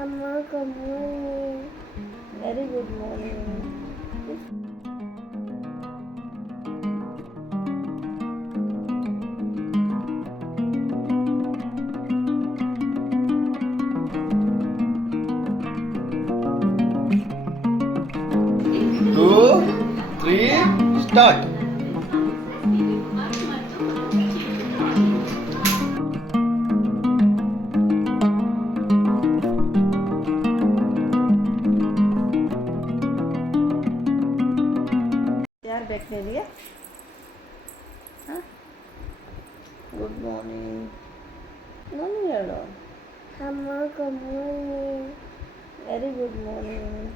ಅಮ್ಮ good morning very good morning two, three, start. ಅಮ್ಮ good morning very good morning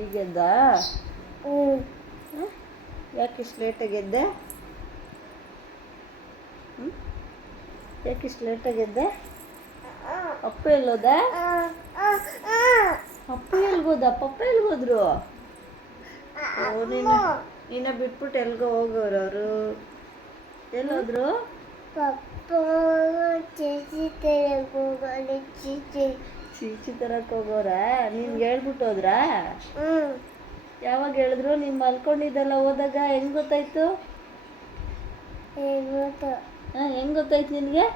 ಈಗೆದ್ದ ಯಾಕೆ ಇಷ್ಟು ಲೇಟಾಗಿ ಎದ್ದೆ? ಯಾಕೆ ಇಷ್ಟು ಲೇಟಾಗಿ ಎದ್ದೆ? ಅಪ್ಪ ಎಲ್ಲೋದ? ಅಪ್ಪ ಎಲ್ಗೋದ? ಪಪ್ಪ ಎಲ್ಗೋದ್ರು? ಓ, ನೀನು ನಿನ್ನ ಬಿಟ್ಬಿಟ್ಟು ಎಲ್ಗೋ ಹೋಗೋರು ಅವರು? ಎಲ್ಲೋದ್ರು ಪಪ್ಪ ಚೇಚಿ ತೆರೆಗೆ ಹೋಗೋಣ ಚೀಚಿ. ಚೀಚಿ ತರಕ್ ಹೋಗೋರ? ನಿನ್ಗೆ ಹೇಳ್ಬಿಟ್ಟು ಹೋದ್ರಾ? ಯಾವಾಗ ಹೇಳಿದ್ರು? ನೀನ್ ಮಲ್ಕೊಂಡಿದ್ದಲ್ಲ ಹೋದಾಗ ಹೆಂಗ್ ಗೊತ್ತಾಯ್ತು? ಹಾ ಹೆಂಗ್ ಗೊತ್ತಾಯ್ತು ನಿನ್ಗೆ?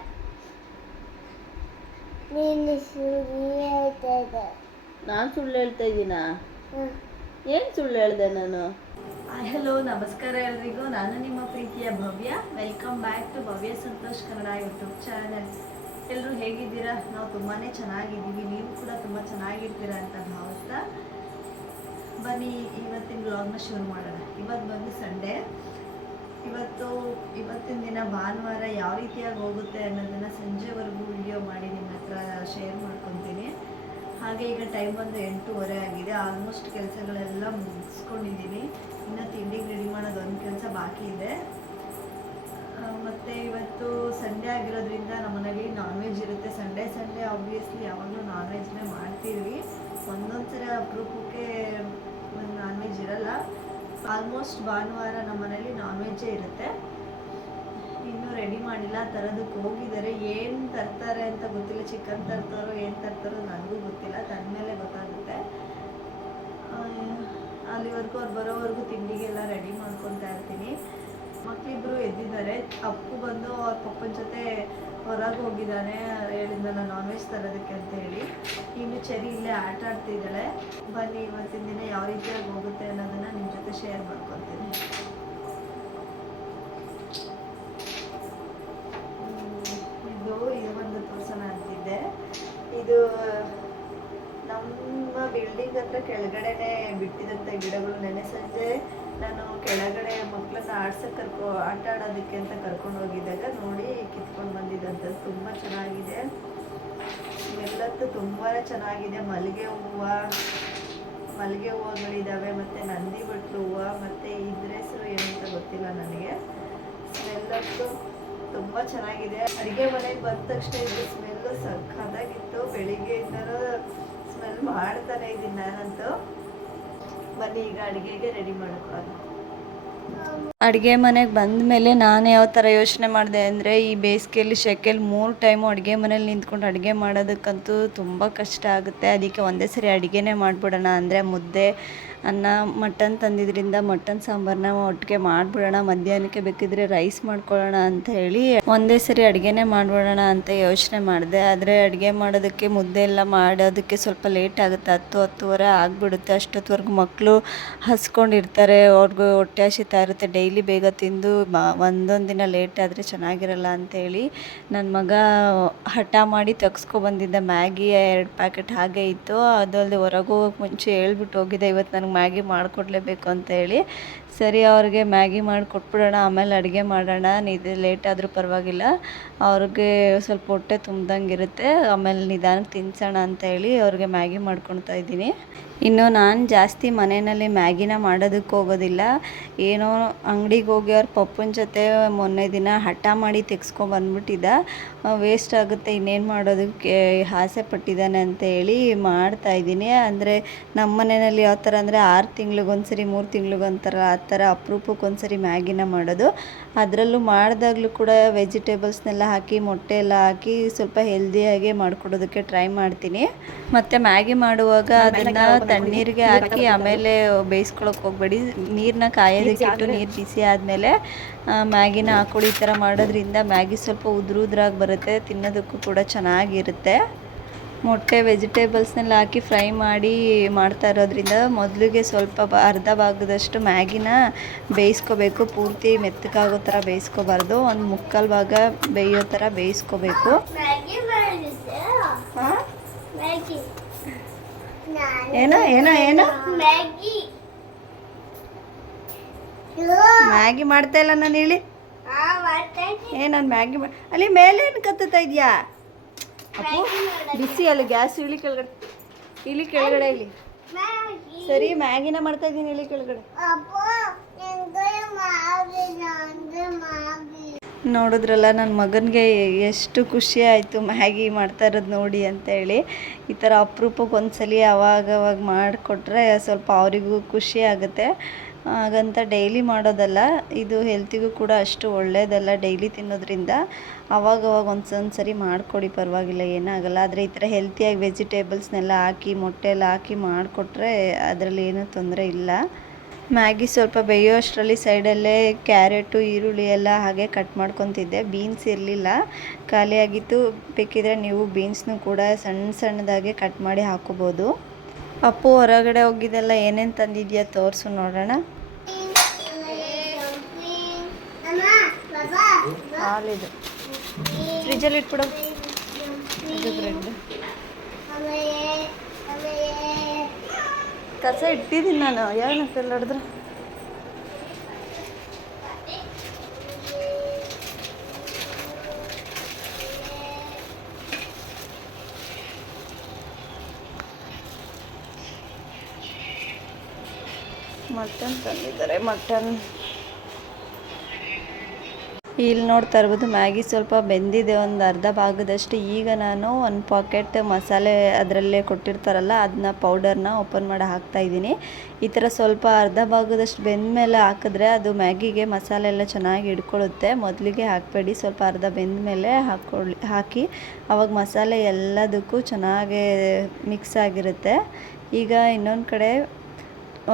ನಾನು ಸುಳ್ಳು ಹೇಳ್ತಾ ಇದೆ ನಾನ್ ಸುಳ್ಳು ಹೇಳ್ತಾ ಇದ್ದೀನಾ? ಏನ್ ಸುಳ್ಳು ಹೇಳ್ದೆ ನಾನು? ಹಲೋ ನಮಸ್ಕಾರ ಎಲ್ರಿಗೂ. ನಾನು ನಿಮ್ಮ ಪ್ರೀತಿಯ Bhavya. Welcome back to Bhavya Santosh Kannada YouTube channel ಎಲ್ಲರೂ ಹೇಗಿದ್ದೀರಾ? ನಾವು ತುಂಬಾ ಚೆನ್ನಾಗಿದ್ದೀವಿ. ನೀವು ಕೂಡ ತುಂಬ ಚೆನ್ನಾಗಿರ್ತೀರಾ ಅಂತ ಭಾವಿಸ್ತಾ ಬನ್ನಿ, ಇವತ್ತಿನ ಬ್ಲಾಗ್ನ ಶುರು ಮಾಡೋಣ. ಇವತ್ತು ಬಂದು ಸಂಡೇ ಇವತ್ತು, ಇವತ್ತಿನ ದಿನ ಭಾನುವಾರ ಯಾವ ರೀತಿಯಾಗಿ ಹೋಗುತ್ತೆ ಅನ್ನೋದನ್ನು ಸಂಜೆವರೆಗೂ ವಿಡಿಯೋ ಮಾಡಿ ನಿಮ್ಮ ಹತ್ರ ಶೇರ್ ಮಾಡ್ಕೊತೀನಿ ಹಾಗೆ ಈಗ ಟೈಮ್ ಬಂದು ಎಂಟೂವರೆ ಆಗಿದೆ. ಆಲ್ಮೋಸ್ಟ್ ಕೆಲಸಗಳೆಲ್ಲ ಮುಗಿಸ್ಕೊಂಡಿದ್ದೀನಿ ಇನ್ನು ತಿಂಡಿಗೆ ರೆಡಿ ಮಾಡೋದು ಒಂದು ಕೆಲಸ ಬಾಕಿ ಇದೆ. ಮತ್ತು ಇವತ್ತು ಸಂಡೇ ಆಗಿರೋದ್ರಿಂದ ನಮ್ಮ ಮನೇಲಿ ನಾನ್ ವೆಜ್ ಇರುತ್ತೆ. ಸಂಡೇ ಸಂಡೇ ಆಬ್ವಿಯಸ್ಲಿ ಯಾವಾಗಲೂ ನಾನ್ ವೆಜ್ನೇ ಮಾಡ್ತೀವಿ. ಒಂದೊಂದು ಸಲ ಅಪರೂಪಕ್ಕೆ ನಾನ್ ವೆಜ್ ಇರಲ್ಲ. ಆಲ್ಮೋಸ್ಟ್ ಭಾನುವಾರ ನಮ್ಮನೇಲಿ ನಾನ್ ವೆಜ್ಜೇ ಇರುತ್ತೆ. ರೆಡಿ ಮಾಡಿಲ್ಲ ತರೋದಕ್ಕೆ ಹೋಗಿದ್ದಾರೆ ಏನು ತರ್ತಾರೆ ಅಂತ ಗೊತ್ತಿಲ್ಲ ಚಿಕನ್ ತರ್ತಾರೋ ಏನು ತರ್ತಾರೋ ನನಗೂ ಗೊತ್ತಿಲ್ಲ ತಂದಮೇಲೆ ಗೊತ್ತಾಗುತ್ತೆ. ಆ, ಅಲ್ಲಿವರೆಗೂ ಅವ್ರು ಬರೋವರೆಗೂ ತಿಂಡಿಗೆಲ್ಲ ರೆಡಿ ಮಾಡ್ಕೊತಾ ಇರ್ತೀನಿ. ಮಕ್ಕಳಿಬ್ಬರು ಎದ್ದಿದ್ದಾರೆ ಅಪ್ಪು ಬಂದು ಅವ್ರ ಪಪ್ಪನ ಜೊತೆ ಹೊರಗೆ ಹೋಗಿದ್ದಾನೆ ಹೇಳಿದ್ನಲ್ಲ ನಾನ್ ವೆಜ್ ತರೋದಕ್ಕೆ ಅಂತ ಹೇಳಿ. ಇನ್ನು ಚರಿ ಇಲ್ಲೇ ಆಟ ಆಡ್ತಿದ್ದಾಳೆ ಬನ್ನಿ ಇವತ್ತಿನ ದಿನ ಯಾವ ರೀತಿಯಾಗಿ ಹೋಗುತ್ತೆ ಅನ್ನೋದನ್ನು ನಿಮ್ಮ ಜೊತೆ ಶೇರ್ ಮಾಡ್ಕೊತೀನಿ ಹ್ಮ್, ಇದು ಇದು ಒಂದು ತೋರ್ಸೋಣ ಅಂತಿದ್ದೆ ಇದು ನಮ್ಮ ಬಿಲ್ಡಿಂಗ್ ಹತ್ರ ಕೆಳಗಡೆನೆ ಬಿಟ್ಟಿದಂಥ ಗಿಡಗಳು. ನೆನ್ನೆ ಸಂಜೆ ನಾನು ಕೆಳಗಡೆ ಮಕ್ಕಳನ್ನ ಆಡ್ಸಕ್ಕೆ ಕರ್ಕೊ, ಆಟ ಆಡೋದಕ್ಕೆ ಅಂತ ಕರ್ಕೊಂಡು ಹೋಗಿದ್ದಾಗ ನೋಡಿ ಕಿತ್ಕೊಂಡು ಬಂದಿದ್ದಂಥದ್ದು. ತುಂಬ ಚೆನ್ನಾಗಿದೆ. ಎಲ್ಲತ್ತೂ ತುಂಬಾ ಚೆನ್ನಾಗಿದೆ. ಮಲ್ಲಿಗೆ ಹೂವು, ಮಲ್ಲಿಗೆ ಹೂವುಗಳಿದ್ದಾವೆ ಮತ್ತು ನಂದಿ ಬಟ್ಲು ಹೂವು, ಮತ್ತು ಇದ್ರ ಹೆಸರು ಏನಂತ ಗೊತ್ತಿಲ್ಲ ನನಗೆ. ಸ್ಮೆಲ್ಲಂತೂ ತುಂಬ ಚೆನ್ನಾಗಿದೆ. ಅಡುಗೆ ಮನೆಗೆ ಬಂದ ತಕ್ಷಣ ಇದು ಸ್ಮೆಲ್ಲು ಸಖತ್ತಾಗಿತ್ತು. ಸ್ಮೆಲ್ ಮಾಡ್ತಾನೆ ಇದ್ದೀನಿ ನಾನಂತೂ ಬನ್ನಿ, ಈಗ ಅಡುಗೆಗೆ ರೆಡಿ ಮಾಡೋಕ್ಕಾಗ ಅಡುಗೆ ಮನೆಗೆ ಬಂದ ಮೇಲೆ ನಾನು ಯಾವ ಥರ ಯೋಚನೆ ಮಾಡಿದೆ ಅಂದರೆ, ಈ ಬೇಸಿಗೆಯಲ್ಲಿ ಶೆಕೆಲ್ ಮೂರು ಟೈಮು ಅಡುಗೆ ಮನೇಲಿ ನಿಂತ್ಕೊಂಡು ಅಡುಗೆ ಮಾಡೋದಕ್ಕಂತೂ ತುಂಬ ಕಷ್ಟ ಆಗುತ್ತೆ. ಅದಕ್ಕೆ ಒಂದೇ ಸರಿ ಅಡುಗೆನೇ ಮಾಡಿಬಿಡೋಣ ಅಂದರೆ ಮುದ್ದೆ ಅನ್ನ, ಮಟನ್ ತಂದಿದ್ರಿಂದ ಮಟನ್ ಸಾಂಬಾರನ್ನ ಒಟ್ಟಿಗೆ ಮಾಡಿಬಿಡೋಣ, ಮಧ್ಯಾಹ್ನಕ್ಕೆ ಬೇಕಿದ್ರೆ ರೈಸ್ ಮಾಡ್ಕೊಳ್ಳೋಣ ಅಂತ ಹೇಳಿ ಒಂದೇ ಸರಿ ಅಡುಗೆನೇ ಮಾಡಿಬಿಡೋಣ ಅಂತ ಯೋಚನೆ ಮಾಡಿದೆ. ಆದರೆ ಅಡುಗೆ ಮಾಡೋದಕ್ಕೆ ಮುದ್ದೆ ಎಲ್ಲ ಮಾಡೋದಕ್ಕೆ ಸ್ವಲ್ಪ ಲೇಟ್ ಆಗುತ್ತೆ. ಹತ್ತು, ಹತ್ತುವರೆ ಆಗಿಬಿಡುತ್ತೆ. ಅಷ್ಟೊತ್ತವರೆಗೂ ಮಕ್ಕಳು ಹಸ್ಕೊಂಡಿರ್ತಾರೆ. ಅವ್ರಿಗೂ ಹೊಟ್ಟೆ ಹಸಿತಾ ಇರುತ್ತೆ ಡೈಲಿ ಬೇಗ ತಿಂದು ಒಂದೊಂದು ದಿನ ಲೇಟ್ ಆದರೆ ಚೆನ್ನಾಗಿರಲ್ಲ ಅಂತೇಳಿ ನನ್ನ ಮಗ ಹಠ ಮಾಡಿ ಬಂದಿದ್ದ ಮ್ಯಾಗಿ, ಎರಡು ಪ್ಯಾಕೆಟ್ ಹಾಗೆ ಇತ್ತು. ಅದಲ್ಲದೆ ಹೊರಗೆ ಮುಂಚೆ ಹೇಳ್ಬಿಟ್ಟು ಹೋಗಿದ್ದೆ. ಇವತ್ತು ನನಗೆ ಮ್ಯಾಗಿ ಮಾಡಿಕೊಡ್ಲೇಬೇಕು ಅಂತ ಹೇಳಿ ಸರಿ, ಅವ್ರಿಗೆ ಮ್ಯಾಗಿ ಮಾಡಿ ಕೊಟ್ಬಿಡೋಣ, ಆಮೇಲೆ ಅಡುಗೆ ಮಾಡೋಣ, ನಿದ್ದೆ ಲೇಟ್ ಆದರೂ ಪರವಾಗಿಲ್ಲ. ಅವ್ರಿಗೆ ಸ್ವಲ್ಪ ಹೊಟ್ಟೆ ತುಂಬ್ದಂಗೆ ಇರುತ್ತೆ ಆಮೇಲೆ ನಿಧಾನಕ್ಕೆ ತಿನ್ಸೋಣ ಅಂತ ಹೇಳಿ ಅವ್ರಿಗೆ ಮ್ಯಾಗಿ ಮಾಡ್ಕೊಳ್ತಾ ಇದ್ದೀನಿ. ಇನ್ನು ನಾನು ಜಾಸ್ತಿ ಮನೆಯಲ್ಲಿ ಮ್ಯಾಗಿನ ಮಾಡೋದಕ್ಕೆ ಹೋಗೋದಿಲ್ಲ. ಏನೋ ಅಂಗಡಿಗೆ ಹೋಗಿ ಅವ್ರ ಪಪ್ಪನ ಜೊತೆ ಮೊನ್ನೆ ದಿನ ಹಠ ಮಾಡಿ ತೆಗ್ಸ್ಕೊಂಬಂದ್ಬಿಟ್ಟಿದ್ದ ವೇಸ್ಟ್ ಆಗುತ್ತೆ, ಇನ್ನೇನು ಮಾಡೋದಕ್ಕೆ ಆಸೆ ಪಟ್ಟಿದ್ದಾನೆ ಅಂತ ಹೇಳಿ ಮಾಡ್ತಾ ಇದ್ದೀನಿ. ಅಂದರೆ ನಮ್ಮ ಮನೆಯಲ್ಲಿ ಯಾವ ಥರ ಅಂದರೆ ಆರು ತಿಂಗ್ಳಿಗೊಂದ್ಸರಿ, ಮೂರು ತಿಂಗ್ಳಿಗೊಂಥರ ಆ ಥರ ಅಪರೂಪಕ್ಕೆ ಒಂದ್ಸರಿ ಮ್ಯಾಗಿನ ಮಾಡೋದು. ಅದರಲ್ಲೂ ಮಾಡಿದಾಗಲೂ ಕೂಡ ವೆಜಿಟೇಬಲ್ಸ್ನೆಲ್ಲ ಹಾಕಿ ಮೊಟ್ಟೆ ಎಲ್ಲ ಹಾಕಿ ಸ್ವಲ್ಪ ಹೆಲ್ದಿಯಾಗೆ ಮಾಡಿಕೊಡೋದಕ್ಕೆ ಟ್ರೈ ಮಾಡ್ತೀನಿ. ಮತ್ತು ಮ್ಯಾಗಿ ಮಾಡುವಾಗ ಅದನ್ನು ತಣ್ಣೀರಿಗೆ ಹಾಕಿ ಆಮೇಲೆ ಬೇಯಿಸ್ಕೊಳಕ್ಕೆ ಹೋಗಬೇಡಿ. ನೀರನ್ನ ಕಾಯೋದಕ್ಕೆ ಇಟ್ಟು ನೀರು ಬಿಸಿ ಆದಮೇಲೆ ಮ್ಯಾಗಿನ ಹಾಕೊಳ್ಳಿ ಈ ಥರ ಮಾಡೋದ್ರಿಂದ ಮ್ಯಾಗಿ ಸ್ವಲ್ಪ ಉದುರು ಉದ್ರಾಗಿ ಬರುತ್ತೆ ತಿನ್ನೋದಕ್ಕೂ ಕೂಡ ಚೆನ್ನಾಗಿರುತ್ತೆ. ಮೊಟ್ಟೆ ವೆಜಿಟೇಬಲ್ಸ್ನೆಲ್ಲ ಹಾಕಿ ಫ್ರೈ ಮಾಡಿ ಮಾಡ್ತಾ ಇರೋದ್ರಿಂದ ಮೊದಲಿಗೆ ಸ್ವಲ್ಪ ಅರ್ಧ ಭಾಗದಷ್ಟು ಮ್ಯಾಗಿನ ಬೇಯಿಸ್ಕೋಬೇಕು. ಪೂರ್ತಿ ಮೆತ್ತಗಾಗೋ ಥರ ಬೇಯಿಸ್ಕೋಬಾರ್ದು. ಒಂದು ಮುಕ್ಕಾಲು ಭಾಗ ಬೇಯೋ ಥರ ಬೇಯಿಸ್ಕೋಬೇಕು. ಏನೋ ಏನೋ ಏನೋ? ಮ್ಯಾಗಿ. ಮಾಡ್ತಾ ಇಲ್ಲ ನಾನು ಹೇಳಿ. ಏ ನಾನು ಮ್ಯಾಗಿ ಅಲ್ಲಿ ಮೇಲೆ ಏನು ಕತ್ತುತ್ತಾ ಇದೆಯಾ? ಅಪ್ಪು ಬಿಸಿ ಅಲ್ಲಿ ಗ್ಯಾಸ್ ಇಳಿ ಕೆಳಗಡೆ. ಇಲ್ಲಿ ಕೆಳಗಡೆ ಇಲ್ಲಿ. ಸರಿ ಮ್ಯಾಗಿನ ಮಾಡ್ತಾ ಇದ್ದೀನಿ ಇಲ್ಲಿ ಕೆಳಗಡೆ. ನೋಡಿದ್ರಲ್ಲ ನನ್ನ ಮಗನಿಗೆ ಎಷ್ಟು ಖುಷಿ ಆಯಿತು ಮ್ಯಾಗಿ ಮಾಡ್ತಾ ಇರೋದು ನೋಡಿ ಅಂತೇಳಿ. ಈ ಥರ ಅಪರೂಪಕ್ಕೆ ಒಂದ್ಸಲಿ ಅವಾಗವಾಗ ಮಾಡಿಕೊಟ್ರೆ ಸ್ವಲ್ಪ ಅವರಿಗೂ ಖುಷಿ ಆಗುತ್ತೆ. ಹಾಗಂತ ಡೈಲಿ ಮಾಡೋದಲ್ಲ, ಇದು ಹೆಲ್ತಿಗೂ ಕೂಡ ಅಷ್ಟು ಒಳ್ಳೆಯದಲ್ಲ ಡೈಲಿ ತಿನ್ನೋದ್ರಿಂದ. ಅವಾಗವಾಗ ಒಂದೊಂದು ಸರಿ ಮಾಡಿಕೊಡಿ, ಪರವಾಗಿಲ್ಲ, ಏನಾಗಲ್ಲ. ಆದರೆ ಈ ಥರ ಹೆಲ್ತಿಯಾಗಿ ವೆಜಿಟೇಬಲ್ಸ್ನೆಲ್ಲ ಹಾಕಿ, ಮೊಟ್ಟೆ ಎಲ್ಲ ಹಾಕಿ ಮಾಡಿಕೊಟ್ರೆ ಅದರಲ್ಲಿ ಏನೂ ತೊಂದರೆ ಇಲ್ಲ. ಮ್ಯಾಗಿ ಸ್ವಲ್ಪ ಬೇಯೋ ಅಷ್ಟರಲ್ಲಿ ಸೈಡಲ್ಲೇ ಕ್ಯಾರೆಟು, ಈರುಳ್ಳಿ ಎಲ್ಲ ಹಾಗೆ ಕಟ್ ಮಾಡ್ಕೊತಿದ್ದೆ. ಬೀನ್ಸ್ ಇರಲಿಲ್ಲ. ಖಾಲಿಯಾಗಿತ್ತು ಬೇಕಿದ್ರೆ ನೀವು ಬೀನ್ಸ್ನೂ ಕೂಡ ಸಣ್ಣ ಸಣ್ಣದಾಗೆ ಕಟ್ ಮಾಡಿ ಹಾಕೋಬೋದು. ಅಪ್ಪು, ಹೊರಗಡೆ ಹೋಗಿದ್ದೆಲ್ಲ ಏನೇನು ತಂದಿದೆಯಾ? ತೋರಿಸು ನೋಡೋಣ. ಹಾಲಿದು. ಫ್ರಿಜ್ಜಲ್ಲಿ ಇಟ್ಬಿಡು. ಕಸ ಇಟ್ಟಿದ್ದೀನಿ ನಾನು. ಯಾರು ಹೊಡೆದ್ರೆ ಮಟನ್ ತಂದಿದ್ದಾರೆ ಮಟನ್. ಇಲ್ಲಿ ನೋಡ್ತಾ ಇರ್ಬೋದು, ಮ್ಯಾಗಿ ಸ್ವಲ್ಪ ಬೆಂದಿದೆ, ಒಂದು ಅರ್ಧ ಭಾಗದಷ್ಟು. ಈಗ ನಾನು ಒಂದು ಪಾಕೆಟ್ ಮಸಾಲೆ ಅದರಲ್ಲೇ ಕೊಟ್ಟಿರ್ತಾರಲ್ಲ ಅದನ್ನ ಪೌಡರ್ನ ಓಪನ್ ಮಾಡಿ ಹಾಕ್ತಾ ಇದ್ದೀನಿ. ಈ ಥರ ಸ್ವಲ್ಪ ಅರ್ಧ ಭಾಗದಷ್ಟು ಬೆಂದ ಮೇಲೆ ಹಾಕಿದ್ರೆ ಅದು ಮ್ಯಾಗಿಗೆ ಮಸಾಲೆ ಎಲ್ಲ ಚೆನ್ನಾಗಿ ಹಿಡ್ಕೊಳ್ಳುತ್ತೆ. ಮೊದಲಿಗೆ ಹಾಕಬೇಡಿ, ಸ್ವಲ್ಪ ಅರ್ಧ ಬೆಂದ ಮೇಲೆ ಹಾಕೊಳ್ಳಿ, ಹಾಕಿ ಆವಾಗ ಮಸಾಲೆ ಎಲ್ಲದಕ್ಕೂ ಚೆನ್ನಾಗಿ ಮಿಕ್ಸ್ ಆಗಿರುತ್ತೆ. ಈಗ ಇನ್ನೊಂದು ಕಡೆ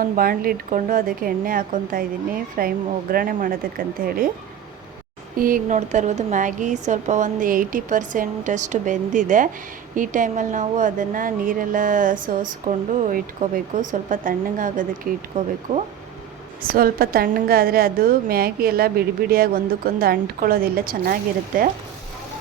ಒಂದು ಬಾಣಲಿ ಇಟ್ಕೊಂಡು ಅದಕ್ಕೆ ಎಣ್ಣೆ ಹಾಕ್ಕೊತಾ ಇದ್ದೀನಿ, ಫ್ರೈ ಒಗ್ಗರಣೆ ಮಾಡೋದಕ್ಕಂತ ಹೇಳಿ ಈಗ ನೋಡ್ತಾ ಇರ್ಬೋದು ಮ್ಯಾಗಿ ಸ್ವಲ್ಪ ಒಂದು ಏಯ್ಟಿ ಪರ್ಸೆಂಟ್ ಅಷ್ಟು ಬೆಂದಿದೆ. ಈ ಟೈಮಲ್ಲಿ ನಾವು ಅದನ್ನು ನೀರೆಲ್ಲ ಸೋಸ್ಕೊಂಡು ಇಟ್ಕೋಬೇಕು. ಸ್ವಲ್ಪ ತಣ್ಣಗಾಗೋದಕ್ಕೆ ಇಟ್ಕೋಬೇಕು. ಸ್ವಲ್ಪ ತಣ್ಣಗಾದರೆ ಅದು ಮ್ಯಾಗಿ ಎಲ್ಲ ಬಿಡಿ ಬಿಡಿಯಾಗಿ ಒಂದಕ್ಕೊಂದು ಅಂಟ್ಕೊಳ್ಳೋದಿಲ್ಲ, ಚೆನ್ನಾಗಿರುತ್ತೆ.